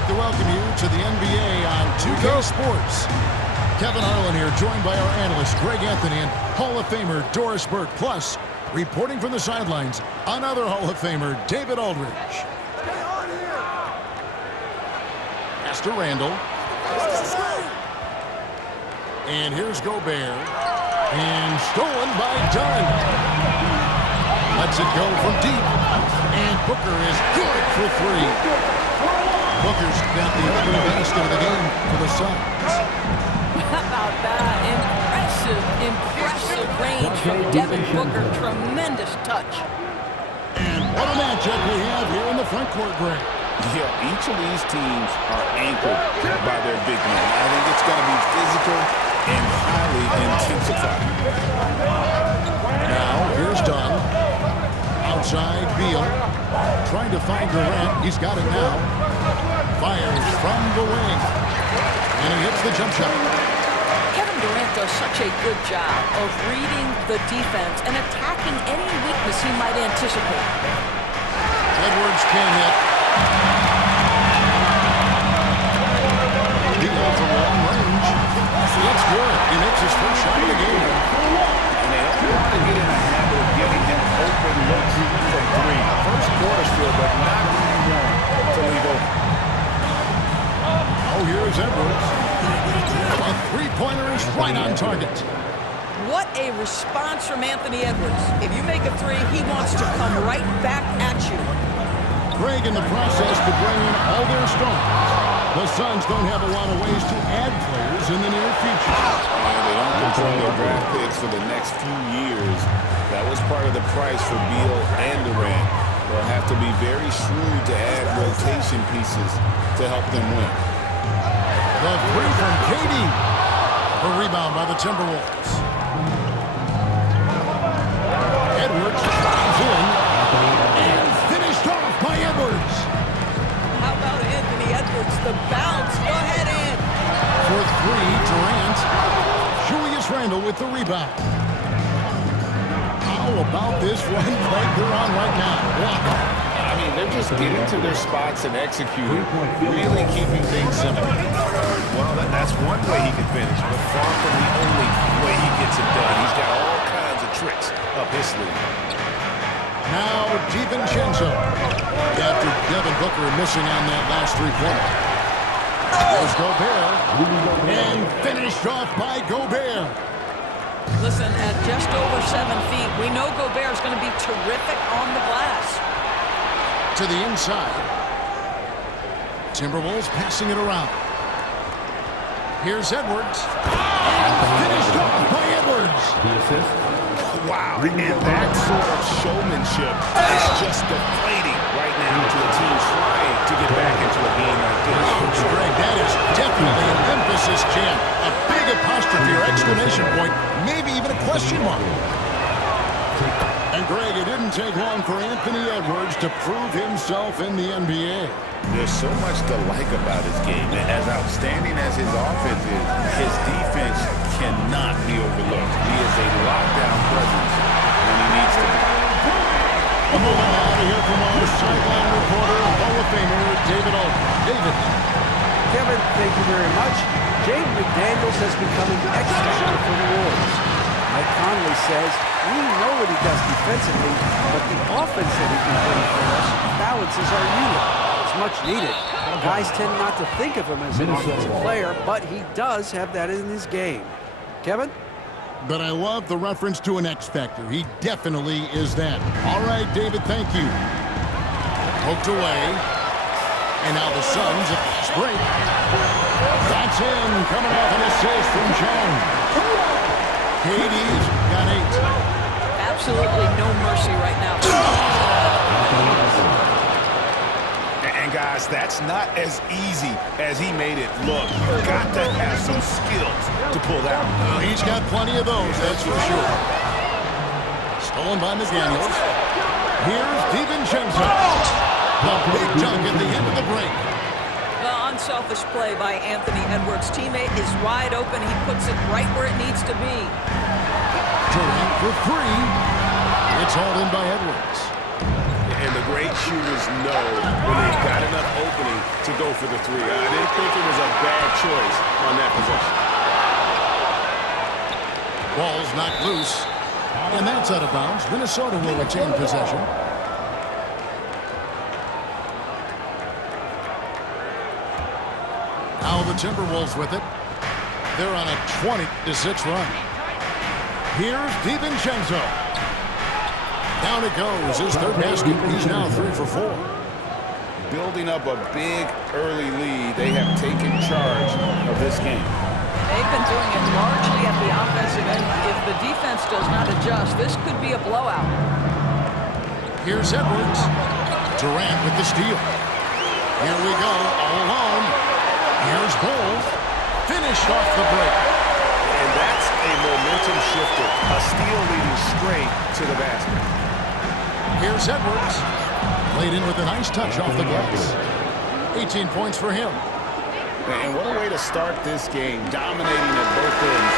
like to welcome you to the NBA on 2K Sports. Kevin Harlan here, joined by our analyst Greg Anthony and Hall of Famer Doris Burke. Plus, reporting from the sidelines, another Hall of Famer, David Aldridge. Pass to Randall. And here's Gobert. And stolen by Dunn. Lets it go from deep. And Booker is good for three. Booker's got the opening basket of the game for the Suns. How about that? Impressive range from Devin Booker. Tremendous touch. And what a matchup we have here in the front court, Greg. Yeah, each of these teams are anchored by their big men. I think it's going to be physical and highly intensified. Now, here's Dunn. Outside, Beal. Trying to find Durant. He's got it now. Fires from the wing. And he hits the jump shot. Kevin Durant does such a good job of reading the defense and attacking any weakness he might anticipate. Edwards can hit. Beal from long range. It's good. He makes his first shot of the game. And they don't want to get in a habit of giving him open looks from three. First quarter still, but not really one to leave open. Oh, here's Edwards. A three-pointer is right on target. What a response from Anthony Edwards. If you make a three, he wants to come right back at you. Greg in the process to bring in all their stars. The Suns don't have a lot of ways to add players in the near future. And they don't control their draft picks for the next few years. That was part of the price for Beal and Durant. They'll have to be very shrewd to add rotation pieces to help them win. The three from KD. A rebound by the Timberwolves. Edwards drives in and finished off by Edwards. How about Anthony Edwards? The bounce. Go ahead in. For three, Durant. Julius Randle with the rebound. How about this run Greg they're on right now? Block. I mean, they're just getting to their spots and executing, really keeping things simple. Well, that's one way he can finish, but far from the only way he gets it done. He's got all kinds of tricks up his sleeve. Now, DiVincenzo. After Devin Booker missing on that last three-pointer. There's Gobert. And finished off by Gobert. Listen, at just over 7 feet, we know Gobert's going to be terrific on the glass. To the inside. Timberwolves passing it around. Here's Edwards. And finished off by Edwards. The assist. Wow, and that sort of showmanship is just deflating right now to a team trying to get back into a game like this. Greg, that is definitely an emphasis jam. A big apostrophe or exclamation point, maybe even a question mark. And Greg, it didn't take long for Anthony Edwards to prove himself in the NBA. There's so much to like about his game. And as outstanding as his offense is, his defense cannot be overlooked. He is a lockdown presence when he needs to be. Moving out of here from our sideline reporter, Hall of Famer David Aldridge. David. Kevin, thank you very much. Jaden McDaniels has become an extra for the Warriors. Mike Conley says, we know what he does defensively, but the offense that he can bring for us balances our unit. It's much needed. Guys tend not to think of him as an offensive player, but he does have that in his game. Kevin? But I love the reference to an X Factor. He definitely is that. All right, David, thank you. Poked away. And now the Suns at fast break. That's in, coming off an assist from John. KD's got 8. Absolutely no mercy right now. And guys, that's not as easy as he made it look. You've got to have some skills to pull that one. Well, he's got plenty of those, that's for sure. Stolen by McDaniels. Here's DiVincenzo. The big dunk at the end of the break. The unselfish play by Anthony Edwards' teammate is wide open. He puts it right where it needs to be. Durant for 3. It's hauled in by Edwards. And the great shooters know when they've got enough opening to go for the three. I didn't think it was a bad choice on that possession. Ball's knocked loose, and that's out of bounds. Minnesota will retain possession. Now the Timberwolves with it. They're on a 20-6 run. Here's DiVincenzo. Down it goes. His third basket. He's now 3 for 4. Building up a big early lead, they have taken charge of this game. They've been doing it largely at the offensive end. If the defense does not adjust, this could be a blowout. Here's Edwards. Durant with the steal. Here we go, all alone. Here's Bull. Finished off the break. And that's a momentum shifter. A steal leading straight to the basket. Here's Edwards. Played in with a nice touch off the glass. 18 points for him. And what a way to start this game, dominating at both ends.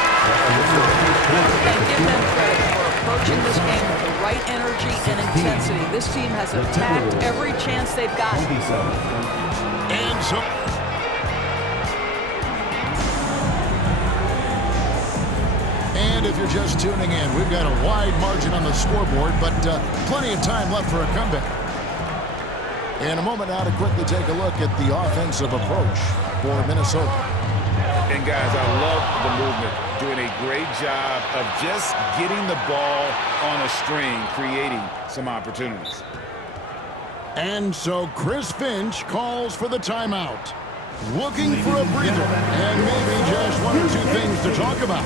And give them credit for approaching this game with the right energy and intensity. This team has attacked every chance they've gotten. And so... And if you're just tuning in, we've got a wide margin on the scoreboard, but plenty of time left for a comeback. In a moment now to quickly take a look at the offensive approach for Minnesota. And guys, I love the movement. Doing a great job of just getting the ball on a string, creating some opportunities. And so Chris Finch calls for the timeout. Looking for a breather and maybe just one or two things to talk about.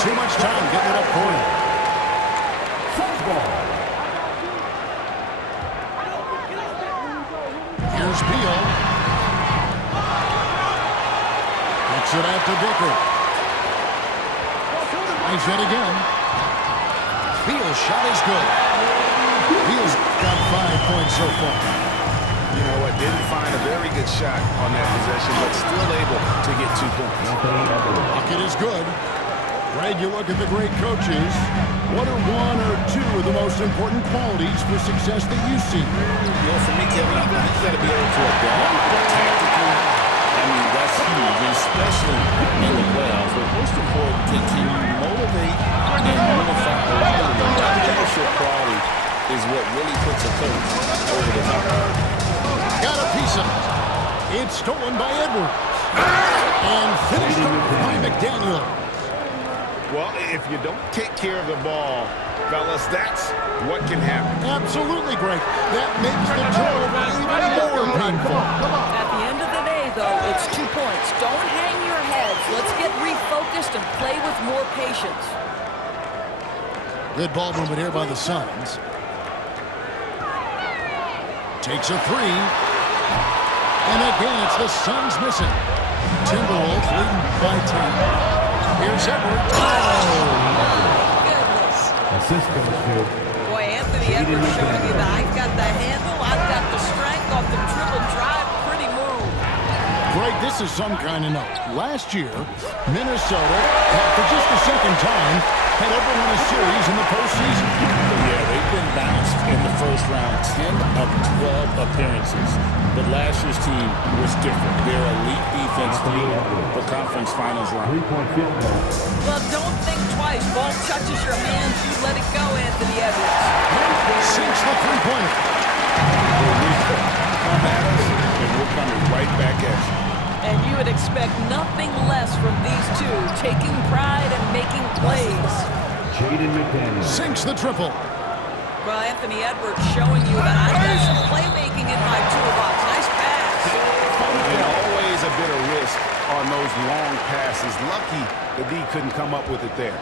Too much time getting it up corner. Here's Beal. Gets it out to Booker. Tries it again. Beal's shot is good. Beal's got 5 points so far. You know what? Didn't find a very good shot on that possession, but still able to get 2 points. Bucket is good. Greg, you look at the great coaches. What are one or two of the most important qualities for success that you see? You know, for me, Kevin, I think you got to be able to adapt tactically. I mean, that's huge, especially in the playoffs. But most important, can you motivate and unify around them? That leadership quality is what really puts a coach over the top. Got a piece of it. It's stolen by Edwards. And finished off by McDaniel. Well, if you don't take care of the ball, fellas, that's what can happen. Absolutely, Greg. That makes the turnover even more painful. At the end of the day, though, it's 2 points. Don't hang your heads. Let's get refocused and play with more patience. Good ball movement here by the Suns. Takes a three. And again, it's the Suns missing. Timberwolves leading by 10. Here's Edwards. Oh, goodness. Boy, Anthony Edwards showing you that I've got the handle, I've got the strength off the dribble drive. Pretty move. Greg, this is some kind of note. Last year, Minnesota, for just the second time, and never won a series in the postseason. Yeah, they've been bounced in the first round, 10 of 12 appearances. But last year's team was different. They're elite defense team for conference finals round. Well, don't think twice. Ball touches your hands, you let it go, Anthony Edwards. Sinks the three-pointer. Come at us, and we're coming right back at you. And you would expect nothing less from these two, taking pride and making plays. Sinks the triple. Well, Anthony Edwards showing you that I got some playmaking in my toolbox. Nice pass. And always a bit of risk on those long passes. Lucky the D couldn't come up with it there.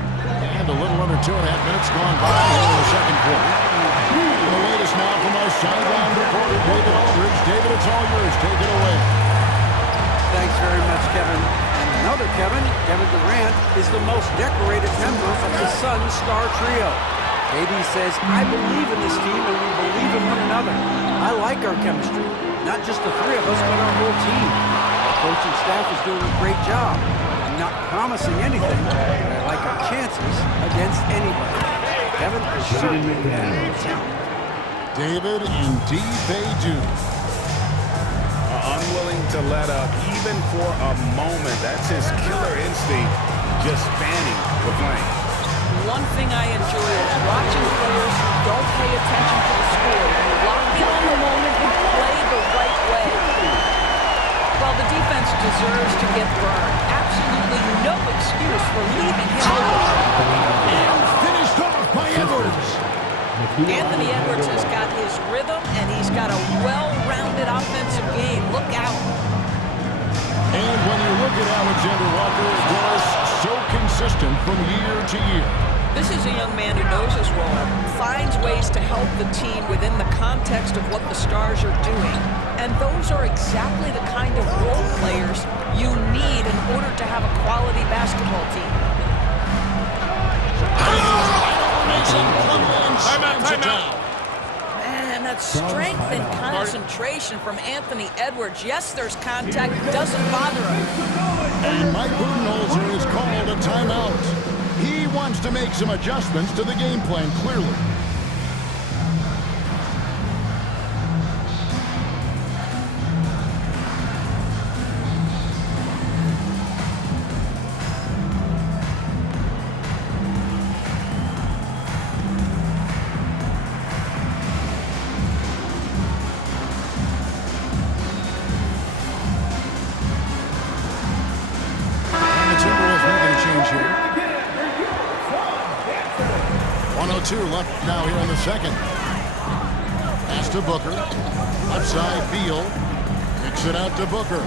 And a little under 2.5 minutes gone by here in the second quarter. The latest now from our sideline reporter, David Aldridge. David, it's all yours. Take it away. Thanks very much, Kevin. And another Kevin, Kevin Durant, is the most decorated member of the Suns star trio. KD says, I believe in this team and we believe in one another. I like our chemistry. Not just the three of us, but our whole team. The coaching staff is doing a great job. I'm not promising anything, but I like our chances against anybody. Kevin is certainly a talent. David, indeed they do. Unwilling to let up even for a moment. That's his killer instinct, just fanning the flame. One thing I enjoy is watching players who don't pay attention to the score. You lock in on the moment and play the right way. Well, the defense deserves to get burned. Absolutely no excuse for leaving him alone. And finished off by Edwards. Anthony Edwards has got his rhythm, and he's got a well-rounded offensive game. Look out. And when you look at Alexander Walker, Willis, so consistent from year to year. This is a young man who knows his role, finds ways to help the team within the context of what the Stars are doing. And those are exactly the kind of role players you need in order to have a quality basketball team. Timeout. Man, that strength and concentration from Anthony Edwards. Yes, there's contact. Doesn't bother him. And Mike Budenholzer is called a timeout. He wants to make some adjustments to the game plan, clearly. Left now here in the second. Pass to Booker. Left side, Beal. Kicks it out to Booker.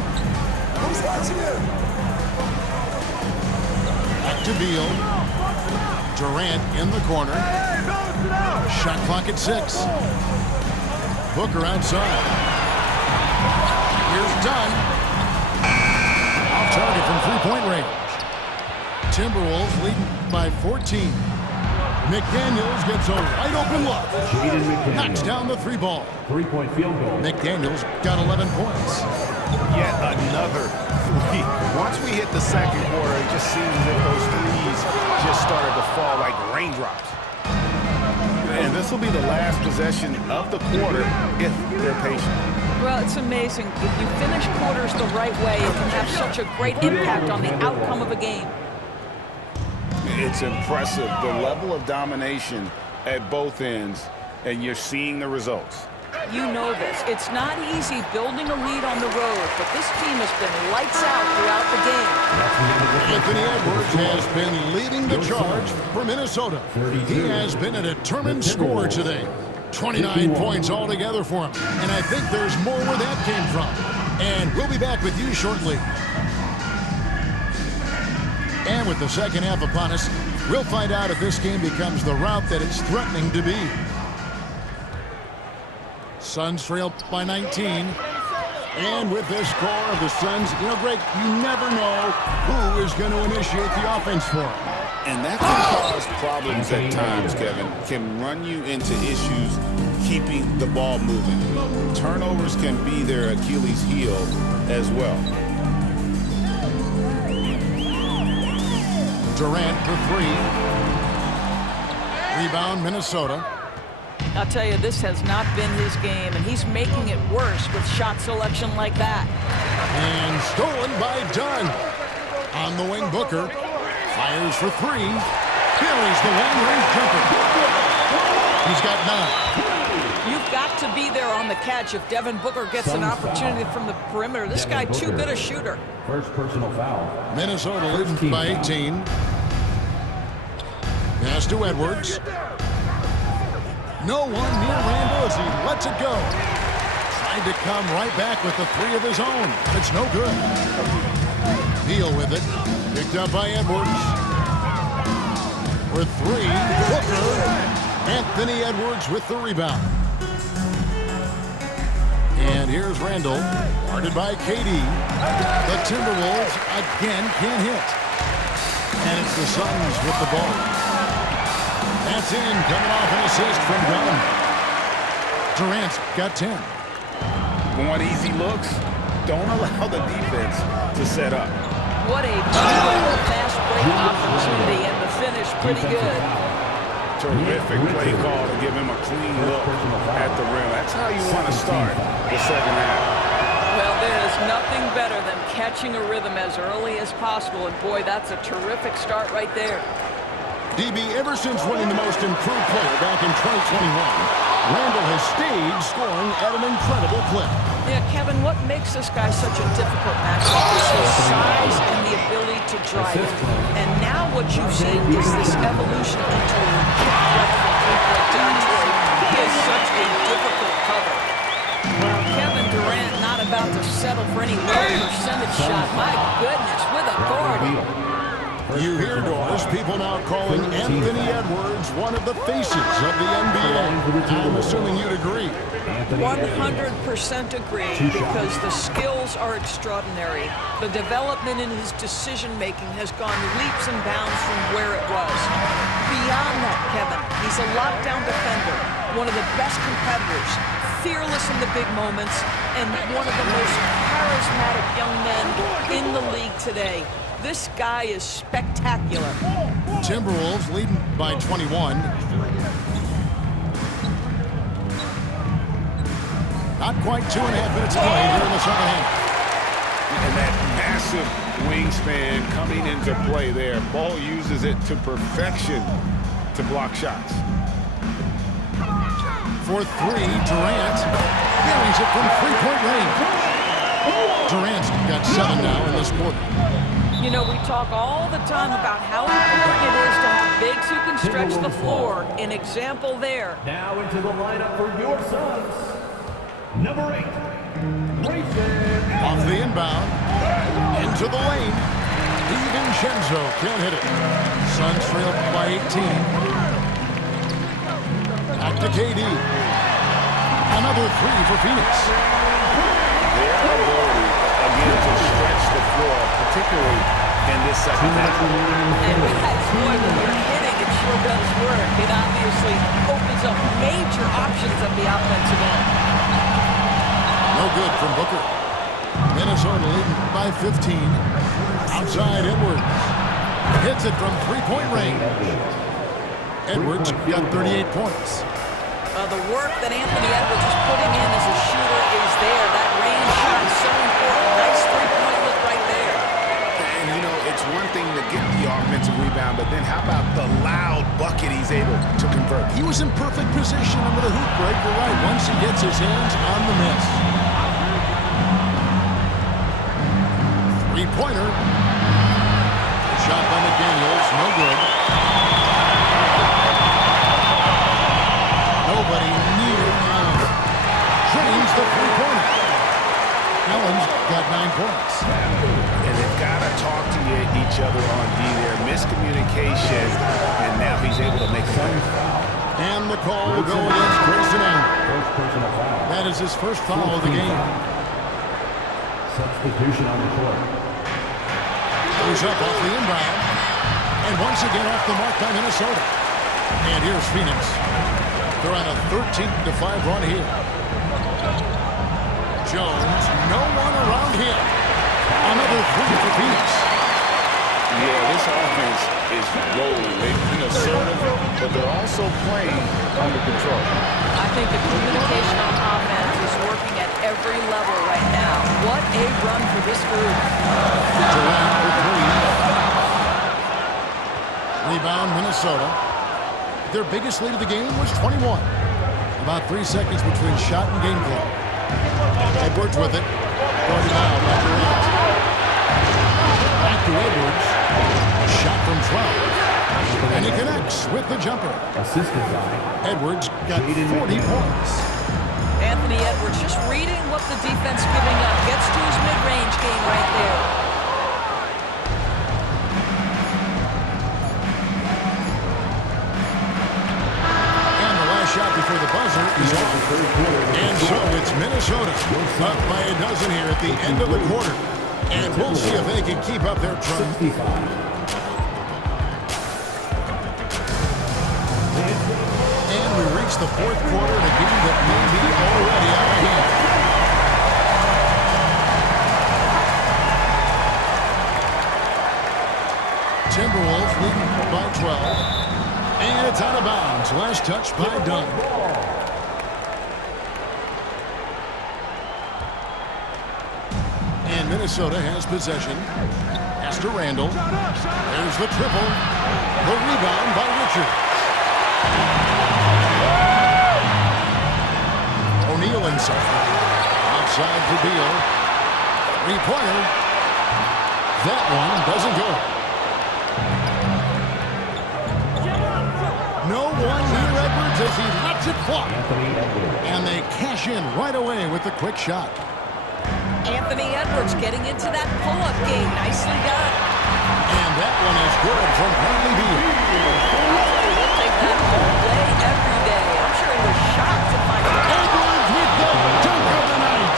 Back to Beal. Durant in the corner. Shot clock at 6. Booker outside. Here's Dunn. Off target from three-point range. Timberwolves leading by 14. McDaniels gets a wide-open look. Knocks down the three ball. Three-point field goal. McDaniels got 11 points. Yet another three. Once we hit the second quarter, it just seems as if those threes just started to fall like raindrops. And this will be the last possession of the quarter if they're patient. Well, it's amazing. If you finish quarters the right way, it can have such a great impact on the outcome of a game. It's impressive, the level of domination at both ends, and you're seeing the results. You know this. It's not easy building a lead on the road, but this team has been lights out throughout the game. Anthony Edwards has been leading the charge for Minnesota. He has been a determined scorer today. 29 points altogether for him. And I think there's more where that came from. And we'll be back with you shortly. And with the second half upon us, we'll find out if this game becomes the route that it's threatening to be. Suns trail by 19. And with this score of the Suns, you know, Greg, you never know who is going to initiate the offense for them. And that can cause problems at times, Kevin. Can run you into issues keeping the ball moving. Turnovers can be their Achilles heel as well. Durant for three. Rebound, Minnesota. I'll tell you, this has not been his game, and he's making it worse with shot selection like that. And stolen by Dunn. On the wing, Booker. Fires for three. Buries the long-range jumper. He's got 9. You've got to be there on the catch if Devin Booker gets an opportunity from the perimeter. This guy too good a shooter. First personal foul. Minnesota leading by 18. Pass to Edwards. No one near Randle as he lets it go. Tried to come right back with the three of his own, but it's no good. Neal with it. Picked up by Edwards. For three, Booker. Anthony Edwards with the rebound. And here's Randle, guarded by KD. The Timberwolves again can't hit. And it's the Suns with the ball. That's in, coming off an assist from Dunn. Durant's got 10. Want easy looks? Don't allow the defense to set up. What a beautiful fast break opportunity, and the finish pretty good. Terrific play call to give him a clean look at the rim. That's how you want to start the second half. Well, there is nothing better than catching a rhythm as early as possible, and boy, that's a terrific start right there. DB, ever since winning the most improved player back in 2021, Randle has stayed scoring at an incredible clip. Yeah, Kevin, what makes this guy such a difficult matchup is his size and the ability to drive it. And now what you've seen is this evolution into a kick threat from three-point territory. He is such a difficult cover. Well, Kevin Durant not about to settle for any low percentage shot. My goodness, with authority. You hear, Doris, people now calling Anthony Edwards one of the faces of the NBA. I'm assuming you'd agree. 100% agree, because the skills are extraordinary. The development in his decision-making has gone leaps and bounds from where it was. Beyond that, Kevin, he's a lockdown defender, one of the best competitors, fearless in the big moments, and one of the most charismatic young men in the league today. This guy is spectacular. Timberwolves leading by 21. Not quite 2.5 minutes play here in the second half. And that massive wingspan coming into play there. Ball uses it to perfection to block shots. For three, Durant buries it from three-point range. Durant's got 7 now in this quarter. You know, we talk all the time about how important it is to have bigs who can stretch the floor. An example there. Now into the lineup for your Suns. Number 8, Grayson. Off the inbound, into the lane. DiVincenzo can't hit it. Suns trailed by 18. Back to KD. Another three for Phoenix. Their ability, again, to stretch the floor, particularly in this second half. And guys, boy, when you're hitting, it sure does work. It obviously opens up major options at the offensive end. No good from Booker. Minnesota leading by 15. Outside Edwards. Hits it from three-point range. Edwards got 38 points. The work that Anthony Edwards is putting in as a shooter is there. That range shot is so important. Nice three-point look right there. And, you know, it's one thing to get the offensive rebound, but then how about the loud bucket he's able to convert? He was in perfect position under the hoop break. You're right, once he gets his hands on the miss. Three-pointer. Shot by McDaniels, no good. Nobody near Allen. Drains the three-pointer. Allen's got 9 points. And they've got to talk to each other on D there. Miscommunication, and now he's able to make a play. And the call will go against Grayson Allen. First personal foul. That is his first foul of the game. Substitution on the court. Goes up off the inbound. And once again off the mark by Minnesota. And here's Phoenix. They're on a 13-5 run here. Jones, no one around him. Another three for Phoenix. Yeah, this offense is also playing under control. I think the communication on offense is working at every level right now. What a run for this group. Durant with 3. Rebound, Minnesota. Their biggest lead of the game was 21. About 3 seconds between shot and game clock. Edwards with it. Guarded out by Durant. Back to Edwards. Shot from 12. And he connects with the jumper. Assisted by Edwards got 40 points. Anthony Edwards just reading what the defense is giving up. Gets to his mid-range game right there. And the last shot before the buzzer is off. And so it's Minnesota up by a dozen here at the end of the quarter. And we'll see if they can keep up their trend. 65. And we reach the fourth quarter in a game that may be already out of hand. Timberwolves leading by 12. And it's out of bounds. Last touch by Dunn. And Minnesota has possession. Pass to Randall. There's the triple. The rebound by Richards. O'Neal inside. Outside for Beal. Three-pointer. That one doesn't go. No one near Edwards as he lets it fly. And they cash in right away with the quick shot. Anthony Edwards getting into that pull-up game. Nicely done. And that one is good from Bradley Beal. We'll take that all day, every day. I'm sure he was shocked to find out. Edwards with the dunk of the night.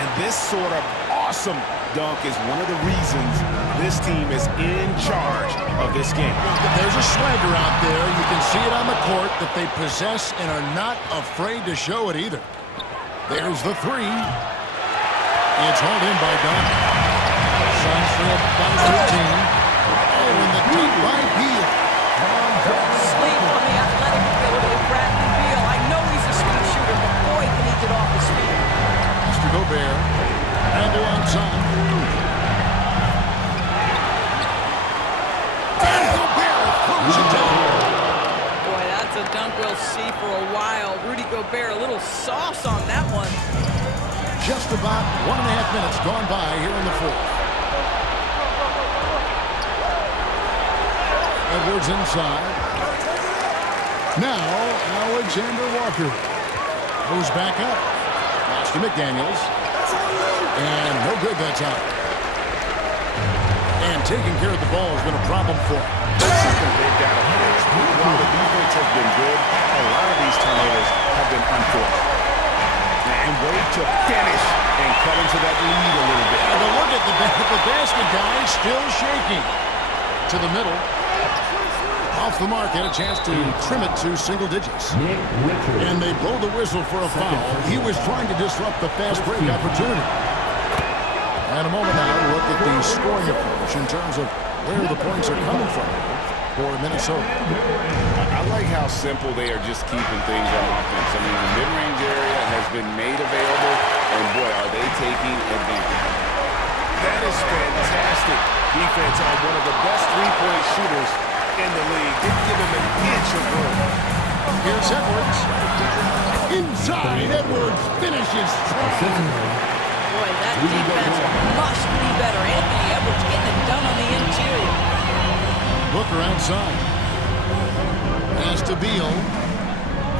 And this sort of awesome dunk is one of the reasons this team is in charge of this game. There's a swagger out there. You can see it on the court that they possess and are not afraid to show it either. There's the three. It's hauled in by Dunn. Suns trail by 13. Oh, and the dunk by Beal. Sleep on the athletic ability of Bradley Beal. I know he's a sweet shooter, but boy, can he get off his feet. Mr. Gobert. Randall outside. And Gobert throws it down. Boy, that's a dunk we'll see for a while. Rudy Gobert, a little sauce on that one. Just about 1.5 minutes gone by here in the fourth. Edwards inside. Now, Alexander Walker moves back up. Pass to McDaniels. And no good that time. And taking care of the ball has been a problem for him. That's something they've got to fix. While the defense has been good, a lot of these turnovers have been unforced. And wait to finish and cut into that lead a little bit. And look at the basket guy still shaking. To the middle. Off the mark, had a chance to trim it to single digits. And they blow the whistle for a foul. He was trying to disrupt the fast break opportunity. And a moment now to look at the scoring approach in terms of where the points are coming from for Minnesota. I like how simple they are just keeping things on offense. I mean, the mid-range area has been made available, and boy, are they taking advantage. That is fantastic defense on one of the best three-point shooters in the league. Didn't give him an inch of room. Here's Edwards. Inside, Edwards finishes strong. Boy, that defense must be better. Anthony Edwards getting it done on the interior. Booker outside. Pass to Beal.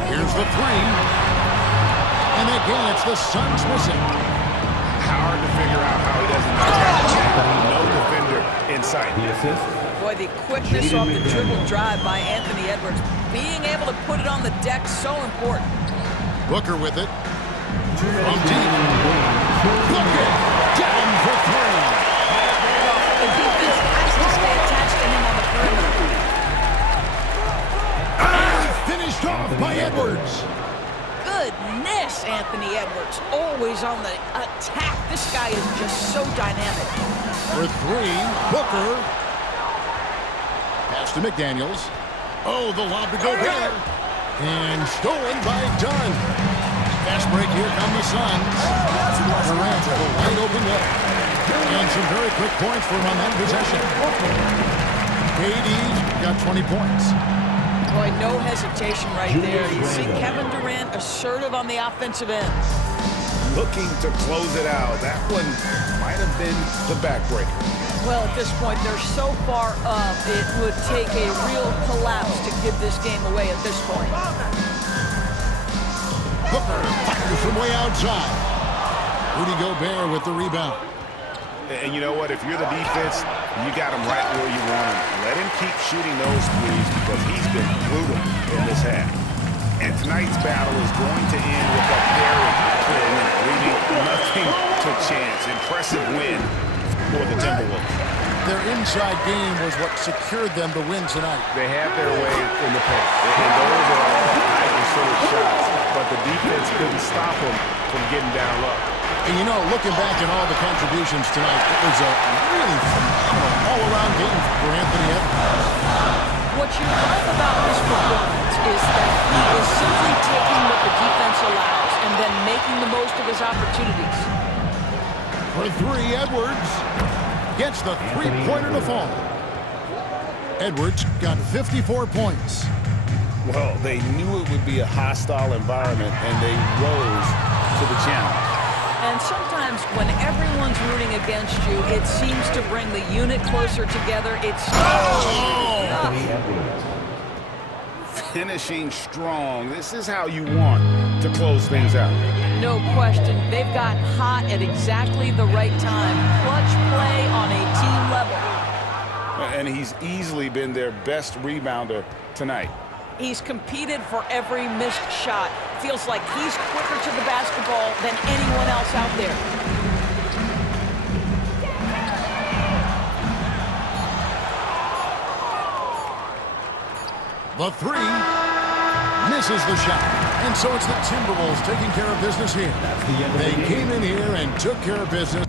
Here's the three. And again, it's the Suns missing. Hard to figure out how he doesn't have no defender in sight. The assist. Boy, the quickness off the dribble drive by Anthony Edwards. Being able to put it on the deck, so important. Booker with it. From deep. Booker down for three. The defense has to stay attached to him on the perimeter. Finished off by Edwards. Goodness, Anthony Edwards. Always on the attack. This guy is just so dynamic. For three, Booker. Pass to McDaniels. Oh, the lob to Gobert. And stolen by Dunn. Fast break, here come the Suns. Durant with a wide open look. And some very quick points for him on that possession. KD's got 20 points. Boy, no hesitation right there. You see Kevin Durant assertive on the offensive end. Looking to close it out. That one might have been the backbreaker. Well, at this point, they're so far up, it would take a real collapse to give this game away at this point. Booker fires from way outside. Rudy Gobert with the rebound. And you know what? If you're the defense, you got him right where you want him. Let him keep shooting those threes because he's been brutal in this half. And tonight's battle is going to end with a very clear win, leaving nothing to chance. Impressive win for the Timberwolves. Their inside game was what secured them to win tonight. They had their way in the paint. And those are all high-percentage shots, but the defense couldn't stop them from getting down low. And you know, looking back at all the contributions tonight, it was a really phenomenal all-around game for Anthony Edwards. What you love about this performance is that he is simply taking what the defense allows and then making the most of his opportunities. For three, Edwards gets the three-pointer to fall. Edwards got 54 points. Well, they knew it would be a hostile environment, and they rose to the challenge. And sometimes when everyone's rooting against you, it seems to bring the unit closer together. It's finishing strong. This is how you want to close things out. No question. They've got hot at exactly the right time. Clutch play on a team level. And he's easily been their best rebounder tonight. He's competed for every missed shot. Feels like he's quicker to the basketball than anyone else out there. The three misses the shot. And so it's the Timberwolves taking care of business here. They came in here and took care of business.